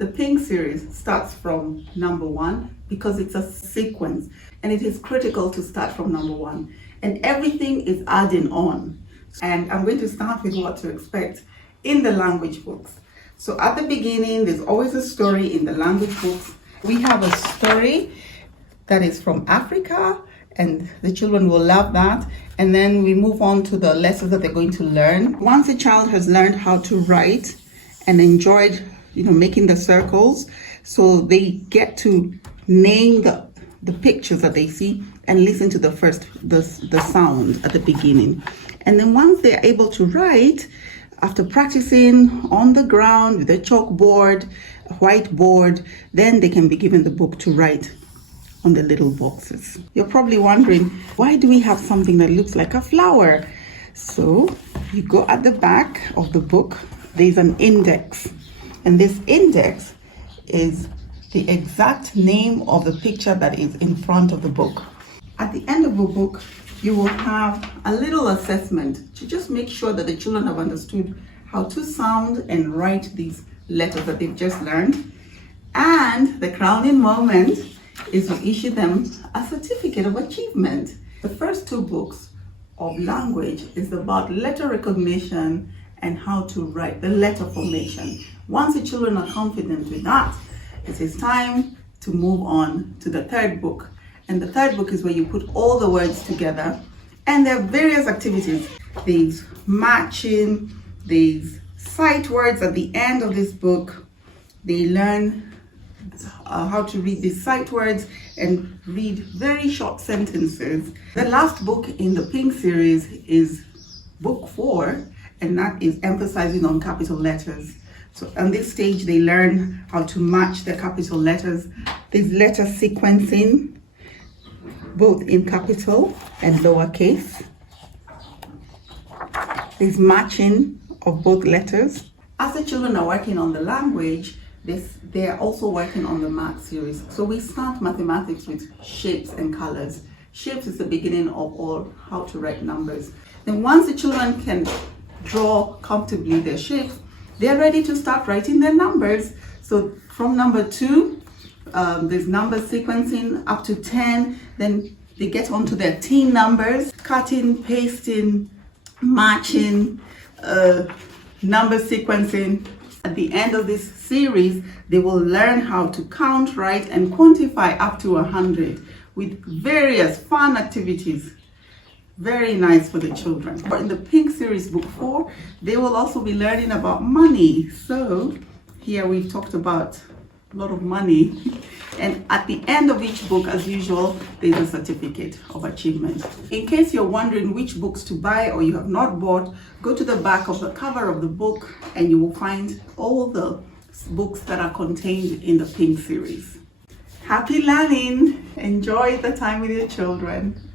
The Pink series starts from number 1 because it's a sequence and it is critical to start from number 1. And everything is adding on. And I'm going to start with what to expect in the language books. So at the beginning, there's always a story in the language books. We have a story that is from Africa, and the children will love that. And then we move on to the lessons that they're going to learn. Once a child has learned how to write and enjoyed, making the circles, so they get to name the pictures that they see and listen to the sound at the beginning. And then once they're able to write, after practicing on the ground with a chalkboard, a whiteboard, then they can be given the book to write on the little boxes. You're probably wondering, why do we have something that looks like a flower? So you go at the back of the book, there's an index. And this index is the exact name of the picture that is in front of the book. At the end of the book, you will have a little assessment to just make sure that the children have understood how to sound and write these letters that they've just learned. And the crowning moment is to issue them a certificate of achievement. The first 2 books of language is about letter recognition and how to write the letter formation. Once the children are confident with that, it is time to move on to the 3rd book. And the 3rd book is where you put all the words together. And there are various activities. There's matching, there's sight words at the end of this book. They learn how to read these sight words and read very short sentences. The last book in the Pink series is book 4, and that is emphasizing on capital letters. So on this stage, they learn how to match the capital letters. There's letter sequencing, both in capital and lowercase. There's matching of both letters. As the children are working on the language, they're also working on the math series. So we start mathematics with shapes and colors. Shapes is the beginning of all how to write numbers. Then once the children can draw comfortably their shapes, they're ready to start writing their numbers. So from number 2, there's number sequencing up to 10. Then they get onto their teen numbers, cutting, pasting, matching, number sequencing. At the end of this series, they will learn how to count, write, and quantify up to 100 with various fun activities. Very nice for the children. In the Pink series, book 4, they will also be learning about money. So here we've talked about a lot of money. And at the end of each book, as usual, there's a certificate of achievement. In case you're wondering which books to buy or you have not bought, go to the back of the cover of the book and you will find all the books that are contained in the Pink series. Happy learning! Enjoy the time with your children.